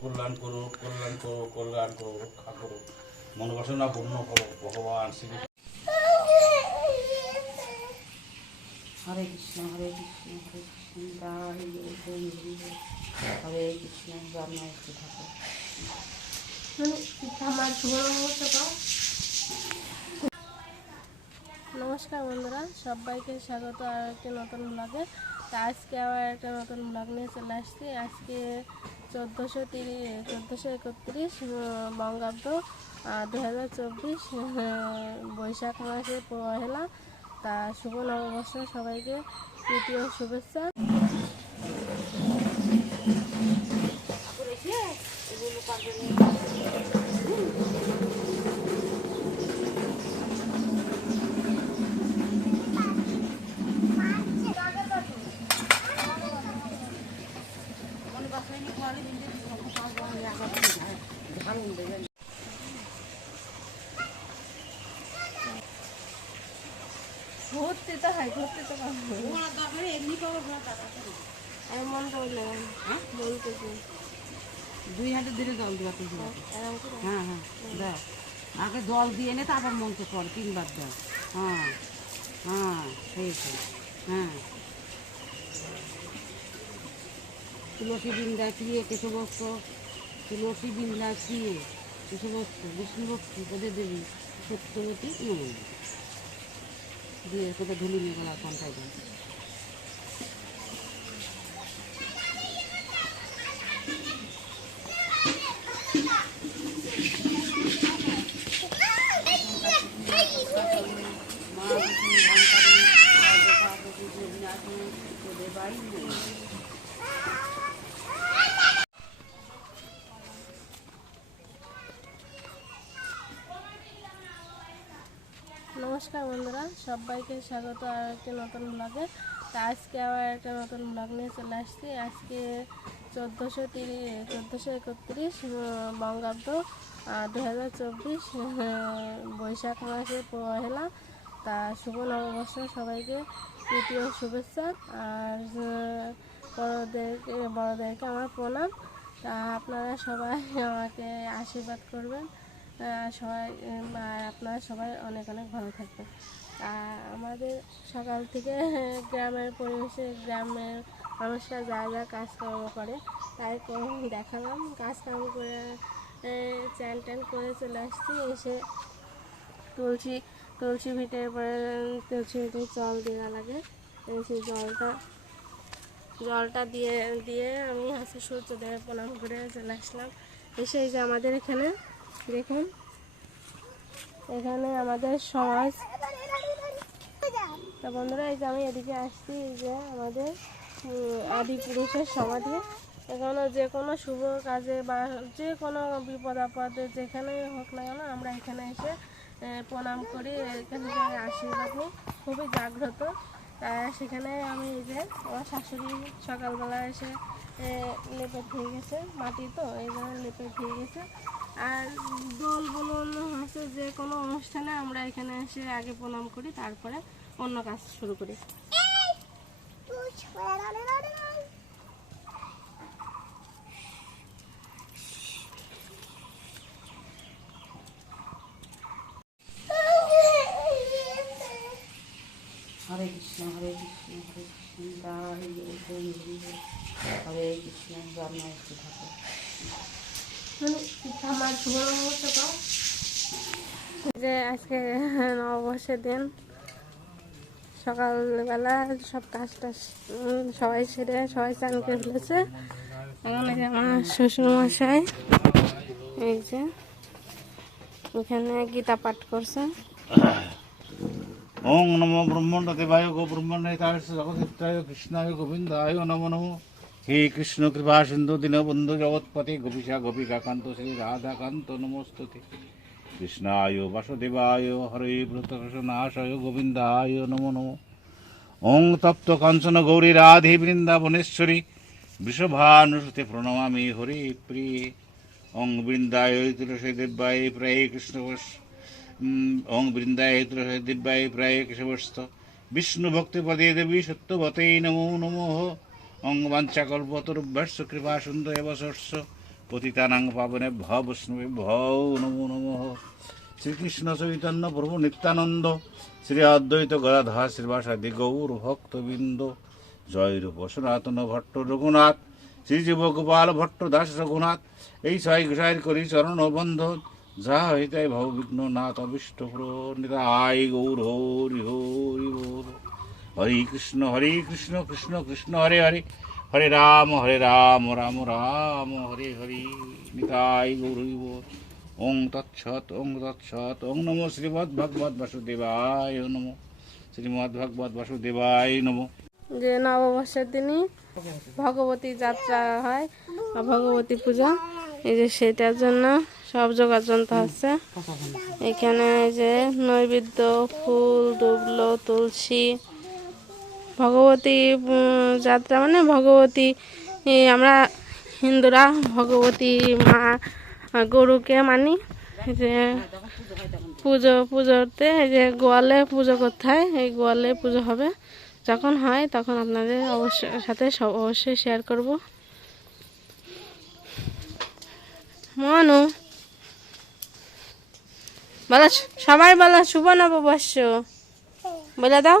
কল্যাণ করো কল্যাণ করো কল্যাণ করো রক্ষা করো মনোবাসনা পূর্ণ করো ভগবান শ্রী হরে কৃষ্ণ হরে কৃষ্ণ হরে কৃষ্ণ গোবিন্দ হরে কৃষ্ণ ঠাকুর আমার শুভ নমস্কার। নমস্কার বন্ধুরা সবাইকে স্বাগত আর একটি নতুন ব্লগে তা আজকে আবার একটা নতুন ব্লগ নিয়ে চলে আসছি। আজকে চোদ্দোশো তিরিশ, চোদ্দোশো একত্রিশ বঙ্গাব্দ দু হাজার চব্বিশ বৈশাখ মাসে পহেলা, তা শুভ নববর্ষ সবাইকে তৃতীয় শুভেচ্ছা। ঘুরতে তো হয় দুই হাতে দিলে জল দেওয়া তুই হ্যাঁ হ্যাঁ দাও আগে জল দিয়ে নে তারপর মন্ত্র কর তিনবার দাও হ্যাঁ হ্যাঁ ঠিক হ্যাঁ তুলসী বৃন্দা চিয়ে কেশবস্ত তুলসী বৃন্দা চিয়ে কেশবস্ত বিষ্ণুভক্তি পদে দেবী সত্যবতী নমন দিয়ে কোথায় ধুলি নিয়ে গেলা কন্টাই দেয় মা বিষ্ণু ধনকারী পার্বতী গোবিনাথ দেবাই নমঃ নমস্কার বন্ধুরা, সবাইকে স্বাগত আর একটি নতুন ব্লগে তা আজকে আবার একটা নতুন ব্লগ নিয়ে চলে আসছি। আজকে চোদ্দোশো তিরিশ চোদ্দোশো একত্রিশ বঙ্গাব্দ দু হাজার চব্বিশ বৈশাখ মাসে পহেলা। তা শুভ নববর্ষ সবাইকে তৃতীয় শুভেচ্ছা। আর বড়োদেরকে বড়োদেরকে আমার প্রণাম। তা আপনারা সবাই আমাকে আশীর্বাদ করবেন। সবাই আর আপনারা সবাই অনেক অনেক ভালো থাকবেন। আর আমাদের সকাল থেকে গ্রামের পরিবেশে গ্রামের মানুষরা যা যা কাজকর্ম করে তাই দেখালাম। কাজকর্ম করে এ, চান টান করে চলে আসছি। এসে তুলসী তুলসী ভিটের পরে তুলসী ভিটে জল দেওয়া লাগে। সেই জলটা জলটা দিয়ে দিয়ে আমি হাসি সূর্যদেবের প্রণাম করে চলে আসলাম। এসে এই যে আমাদের এখানে দেখুন। এখানে আমাদের সমাজ। তা বন্ধুরা, এই যে আমি এদিকে আসছি যে আমাদের আদি পুরুষের সমাধি। এখানে যে কোনো শুভ কাজে বা যে কোনো বিপদ আপদে যেখানে হোক না কেন আমরা এখানে এসে প্রণাম করি। এখানে থেকে আশীর্বাদ নিই, খুবই জাগ্রত। সেখানে আমি এই যে আমার শাশুড়ি সকালবেলা এসে লেপে ধুয়ে গেছে, মাটি তো, এই জন্য লেপে ধুয়ে গেছে। আর দোল বলুন হচ্ছে যে কোনো অনুষ্ঠানে আমরা এখানে এসে আগে প্রণাম করি তারপরে অন্য কাজ শুরু করি হরে কৃষ্ণ হরে কৃষ্ণ হরে কৃষ্ণ রাধে গোবিন্দ হরে কৃষ্ণ ঠাকুর যে আজকে নববর্ষের দিন, সকালবেলা সব কাজ টাজ সবাই সেরে সবাই চান করে ফেলেছে। এখন এই যে আমার শ্বশুরমশাই, এই যে এখানে গীতা পাঠ করছে। ওং নমো ব্রহ্মণ্ড দেবায় গো হিতায় জগদিত্রায় কৃষ্ণায় গোবিন্দায় নমো নমো। হে কৃষ্ণ কৃপা সিন্ধু দীনবন্ধু জগৎপতি গোপীশা গোপিকা কান্ত শ্রী রাধাকান্ত নমস্তুতে। কৃষ্ণায় বাসুদেবায় হরে নাশয় গোবিন্দায় নমো নমো। ওং তপ্ত কাঞ্চন গৌরী রাধে বৃন্দাবনেশ্বরী। বৃষভানুসুতে প্রণমামি হরি প্রিয়ে। ওং বৃন্দায় তুলসী দেব্যায় প্রায় কৃষ্ণ ওং বৃন্দায় তুলসী দিব্যায় প্রায় কেশবস্ত বিষ্ণু ভক্তিপদে দেবী সত্যবতে নমো নমঃ। ওং বাঞ্চাকল্পতরুভ্যস্য কৃপা সুন্দর এবসস্য পতিতানাং পাবনে ভব বৈষ্ণবে ভৌ নমো নমঃ শ্রীকৃষ্ণ চৈতন্য প্রভু নিত্যানন্দ শ্রী অদ্বৈত গদাধর শ্রীবাসাদি গৌর ভক্তবৃন্দ জয় রূপ সনাতন ভট্ট রঘুনাথ শ্রীজীব গোপাল ভট্ট দাস রঘুনাথ এই ছয় ঘোষায় করি চরণ বন্ধন যাহা হইতাই ভববিঘ্ন নাথ অবিষ্ট নিতাই গৌর হরি হরি বল হরে কৃষ্ণ হরে কৃষ্ণ কৃষ্ণ কৃষ্ণ, হরে হরে। হরে রাম হরে রাম রাম রাম, হরে হরে। নিতাই গৌর হরি বল ওং তৎসৎ ওং তৎসৎ। ওং নমো শ্রীমদ্ ভগবত বাসুদেবায় নমো। শ্রীমদ্ ভগবত বাসুদেবায় নমো। যে নববর্ষের দিনই ভগবতী যাত্রা হয় ভগবতী পূজা, এই যে সেটার জন্য সব জোগাড় যন্ত্র হচ্ছে এখানে যে নৈবেদ্য, ফুল, দুবলো, তুলসী ভগবতী যাত্রা মানে ভগবতী আমরা হিন্দুরা ভগবতী মা গরুকে মানি যে পুজো, পুজোতে এই যে গোয়ালে পুজো করতে হয়, এই গোয়ালে পুজো হবে। যখন হয় তখন আপনাদের অবশ্যই সাথে অবশ্যই শেয়ার করব। মনু, বলো, সবাই বলো, শুভ নববর্ষ। বলে দাও।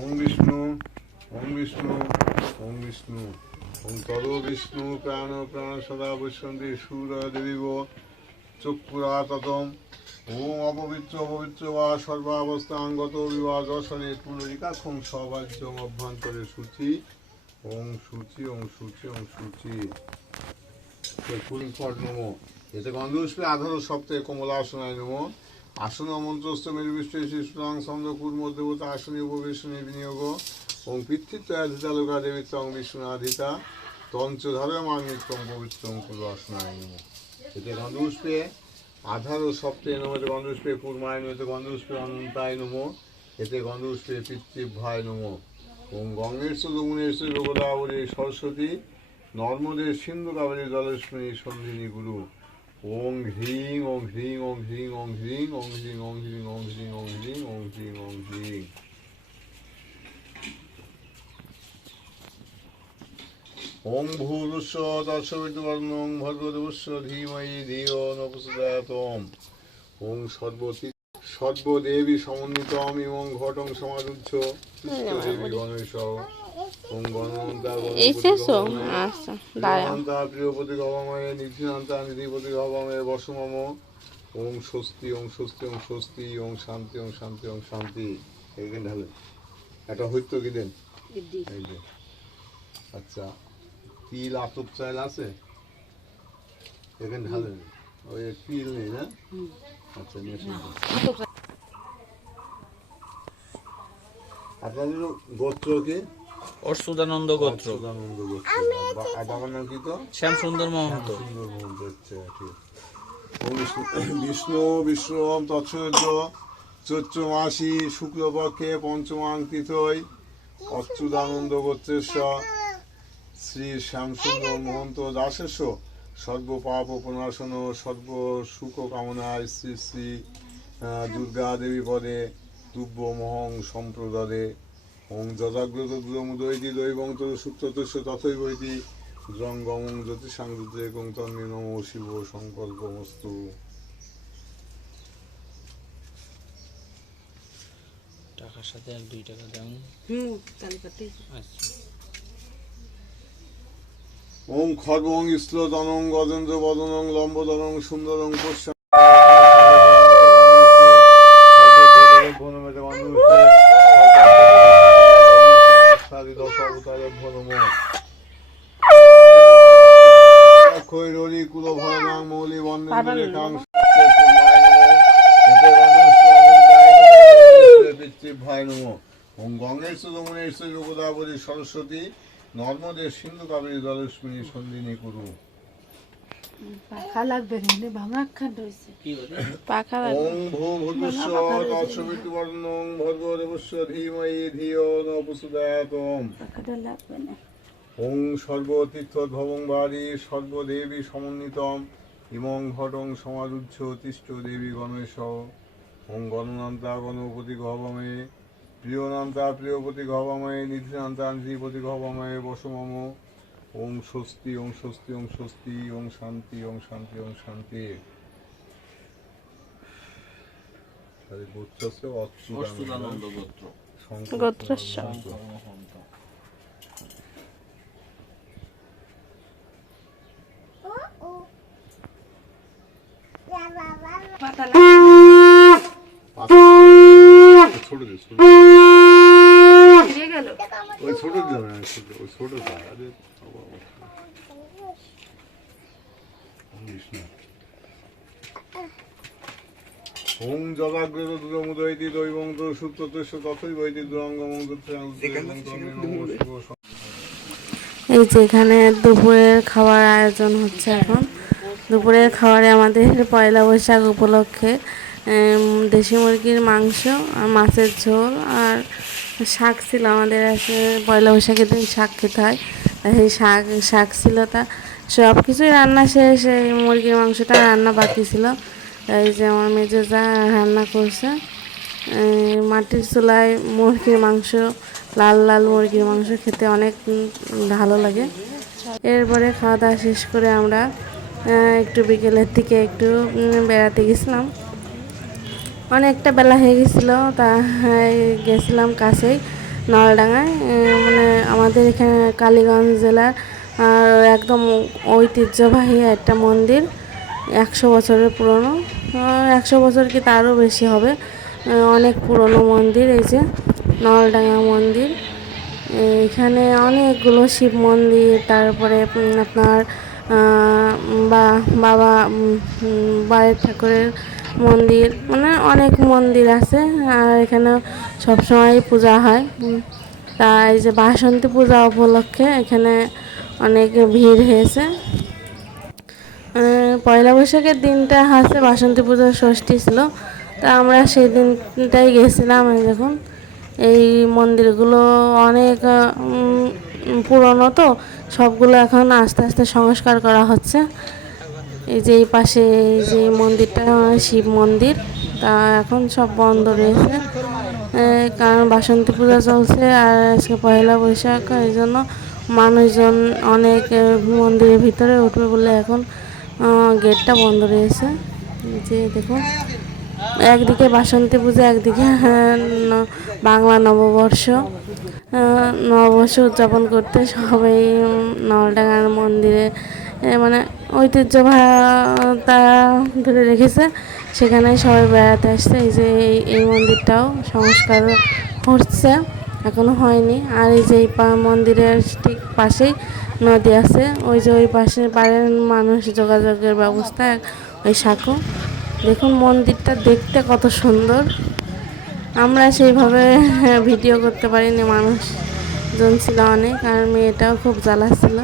ওম বিষ্ণু ওম বিষ্ণু ওম বিষ্ণু। ওম তদ বিষ্ণু, প্রাণ প্রাণ সদা বৈষ্ণন্দে সুর দেবীব চক্ষুরা ততম ওম অপবিত্র অপবিত্র বা সর্বাবস্থাঙ্গত বিবাহ দর্শনে পুনরিকা খং সবাজ্যম অভ্যন্তরে সূচি। ওম সূচি ওম সূচি ওম সূচি। কুলিফট নমো। এতে গন্ধপুষ্পে আধার সপ্তাহে কমলাসনায় নমো। আসন মন্ত্রস্থ মেরুবিষ্ট শিশুরাং ছন্দকুর মধ্যবত আসনে উপবেশনে বিনিয়োগ ওং পিতৃত্বয়াধিতালোকা দেবিত্বং বিষ্ণুনাধিতা তঞ্চধারে মানিত্যং পবিত্রং কুরু আসনায় নমো এতে গন্ধপুষ্পে আধার ও সপ্তাহে নম, এতে গন্ধপুষ্পে কুর্মায় নম, এতে গন্ধপুষ্পে অনন্তায় নমো, এতে গন্ধপুষ্পে পিতৃভায় নমো। ওং গঙ্গেশ্বর যমুনেশ্বর যোগদাবলী সরস্বতী নর্মদের সিন্ধু কাবেরী জলস্মিনী সন্ধিনী গুরু। ওং হ্রিং ওং হ্রিং ওং হ্রিং ওং হ্রিং ওং হ্রিং ওং হ্রিং ওং হ্রিং ওং হ্রিং ওং হ্রিং ওং হ্রিং ওং ভূরুষ্য দর্শবিদবর্ণং ভগবদুষ্য ধীমহি ধিও নপসদাতম ওং সর্বতি সর্বদেবী সমন্বিতম এবং ঘটং সমাদুচ্ছ দেবী গণেশ এই শেষও আচ্ছা নিধান্তা প্রিয়পতি গবাময়ে নিধিনান্তা নিধিপতি গবাময়ে বসমম ওং স্বস্তি ওং স্বস্তি ওং স্বস্তি ওং শান্তি ওং শান্তি ওং শান্তি এইখানে ঢালে একটা হইতো কি দেন আচ্ছা তিল আতপ চাল আছে এখানে ঢালেন ওই তিল নেই না আচ্ছা নিয়ে আপনাদের গোত্র কি ওর সুদানন্দ গোত্র। শ্যাম সুন্দর মহন্ত। আচ্ছা, বিষ্ণু বিশ্বম তৎসূর্য চৈত্র মাসি শুক্লপক্ষে পঞ্চমাঙ্কিত অচ্যুদানন্দ গোত্রেশ্বর শ্রী শ্যামসুন্দর মহন্ত দাসেশ্ব সর্বপাপ উপনাশন সর্ব সুখ কামনায় শ্রী শ্রী দুর্গা দেবী পদে দুব্য মহং সম্প্রদায়ে ওং যজাগ্রত দুরমুদৈতি দৈবং তদ সুপ্ততস্য তথৈবৈতি জঙ্গমং জ্যোতিষাঙ্গুতে এবং তন্মে নম শিব সংকল্পমস্তু। টাকার সাথে এক দুই টাকা হুম তালিকাতে আচ্ছা। ওং খর্বং ইস্লদনং গজেন্দ্র বদনং লম্বদনং সুন্দরং পশ্চাৎ পিতৃভাই নম। ওম গঙ্গেশ্বর যমুনেশ্বর যোগদাবরী সরস্বতী নর্মদে সিন্ধু কাবেরী জলস্মিনী সন্ধিনী কুরু। পাখা লাগবে না ভাঙাখান রয়েছে পাখা ওম ভূ ভূতুস্বর অশ্ববিতুবর্ণং ভর্গদেবস্ব ধীমহি ধিয় ন প্রসুদাতম পাখাটা লাগবে না। ওং বাড়ি সর্বদেবী সমন্বিতম। ইমং ঘটং সমারুচ্ছ তিষ্ঠ দেবী গণেশ। ওং গণনান্তা গণপতি গহবমে প্রিয়নান্তা প্রিয়পতি গহবমে নিধিনান্তা নিধিপতি গহবমে বসমম ওং স্বস্তি ওং স্বস্তি ওং স্বস্তি ওং শান্তি ওং শান্তি ওং শান্তি গোত্র। এই যে এখানে দুপুরের খাওয়ার আয়োজন হচ্ছে এখন। দুপুরের খাবারে আমাদের পয়লা বৈশাখ উপলক্ষে দেশি মুরগির মাংস, আর মাছের ঝোল, আর শাক ছিল। আমাদের আসলে পয়লা বৈশাখের দিন শাক খেতে হয়। সেই শাক শাক ছিল তা। সব কিছুই রান্না শেষ, এই মুরগির মাংসটা রান্না বাকি ছিল। এই যে আমার মেজো যা রান্না করছে মাটির চুলায় মুরগির মাংস, লাল লাল মুরগির মাংস খেতে অনেক ভালো লাগে। এরপরে খাওয়া দাওয়া শেষ করে আমরা একটু বিকেলের দিকে একটু বেড়াতে গেছিলাম। অনেকটা বেলা হয়ে গেছিল তা গেছিলাম কাছেই, নলডাঙ্গায়। মানে আমাদের এখানে কালীগঞ্জ জেলার একদম ঐতিহ্যবাহী একটা মন্দির, একশো বছরের পুরনো। একশো বছর কি তারও বেশি হবে। অনেক পুরনো মন্দির এই যে, নলডাঙ্গা মন্দির। এখানে অনেকগুলো শিব মন্দির, তারপরে আপনার বা, বাবা বাড়ির ঠাকুরের মন্দির মানে অনেক মন্দির আছে, আর এখানে সবসময় পূজা হয়। তাই যে বাসন্তী পূজা উপলক্ষে এখানে অনেক ভিড় হয়েছে। পয়লা বৈশাখের দিনটা হচ্ছে বাসন্তী পূজার ষষ্ঠী ছিল। তা আমরা সেই দিনটাই গেছিলাম দেখুন। এই মন্দিরগুলো অনেক পুরনো তো, সবগুলো এখন আস্তে আস্তে সংস্কার করা হচ্ছে। এই যে এই পাশে যে মন্দিরটা শিব মন্দির তা এখন সব বন্ধ রয়েছে। কারণ বাসন্তী পূজা চলছে আর আজকে পয়লা বৈশাখ এই জন্য মানুষজন অনেক মন্দিরের ভিতরে উঠবে বলে এখন গেটটা বন্ধ রয়েছে। যে দেখুন একদিকে বাসন্তী পূজা একদিকে হ্যাঁ, বাংলা নববর্ষ। নববর্ষ উদযাপন করতে সবাই নলডাঙ্গার মন্দিরে এ, মানে ঐতিহ্যতা ধরে রেখেছে। সেখানে সবাই বেড়াতে আসছে। এই যে এই- মন্দিরটাও সংস্কার হচ্ছে, এখনও হয়নি। আর এই যে এই মন্দিরের ঠিক পাশেই নদী আছে। ওই যে ওই পাশে পাড়ের মানুষ যোগাযোগের ব্যবস্থা, ওই সাঁকো। দেখুন মন্দিরটা দেখতে কত সুন্দর। আমরা সেইভাবে ভিডিও করতে পারিনি, মানুষজন ছিল অনেক, আর মেয়েটাও খুব জ্বালাচ্ছিল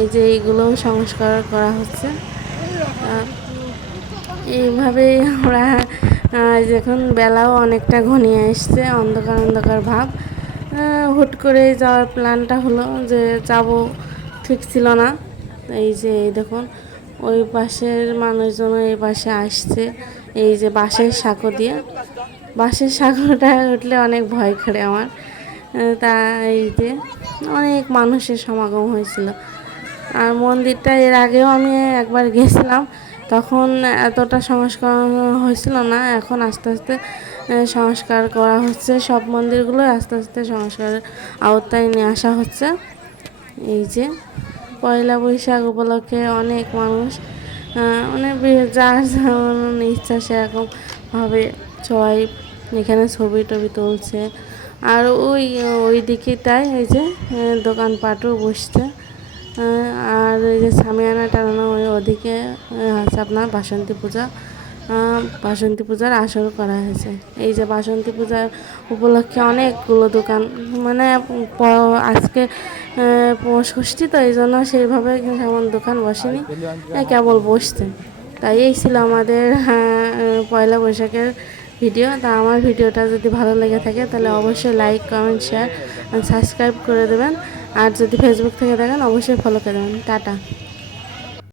এই যে এইগুলো সংস্কার করা হচ্ছে। আহ, এইভাবেই আমরা যখন বেলাও অনেকটা ঘনিয়ে আসছে অন্ধকার অন্ধকার ভাব হুট করে যাওয়ার প্ল্যানটা হলো যে যাব ঠিক ছিল না। এই যে দেখুন ওই পাশের মানুষজন এই পাশে আসছে এই যে বাঁশের সাঁকো দিয়ে। বাঁশের সাঁকোটা উঠলে অনেক ভয় করে আমার। তা এই যে অনেক মানুষের সমাগম হয়েছিল। আর মন্দিরটা এর আগেও আমি একবার গেছিলাম। তখন এতটা সংস্কার হয়েছিল না, এখন আস্তে আস্তে সংস্কার করা হচ্ছে। সব মন্দিরগুলো আস্তে আস্তে সংস্কারের আওতায় নিয়ে আসা হচ্ছে। এই যে, পয়লা বৈশাখ উপলক্ষে অনেক মানুষ অনেক বে- যার যেমন ইচ্ছা সেরকম ভাবে সবাই এখানে ছবি টবি তুলছে। আর ওই ওই দিকেটাই এই যে দোকানপাটও বসছে। আর এই যে সামিয়ানা টানানো ওই ওদিকে আহ, আছে আপনার বাসন্তী পূজা। বাসন্তী পূজার আসর করা হয়েছে। এই যে বাসন্তী পূজার উপলক্ষে অনেকগুলো দোকান মানে আজকে ষষ্ঠী তো এই জন্য সেইভাবে তেমন দোকান বসেনি। কেবল বসছে। তাই এই ছিল আমাদের পয়লা বৈশাখের ভিডিও। তা আমার ভিডিওটা যদি ভালো লেগে থাকে তাহলে অবশ্যই লাইক কমেন্ট শেয়ার সাবস্ক্রাইব করে দেবেন। আর যদি ফেসবুক থেকে দেখেন অবশ্যই ফলো করে দেবেন। টাটা।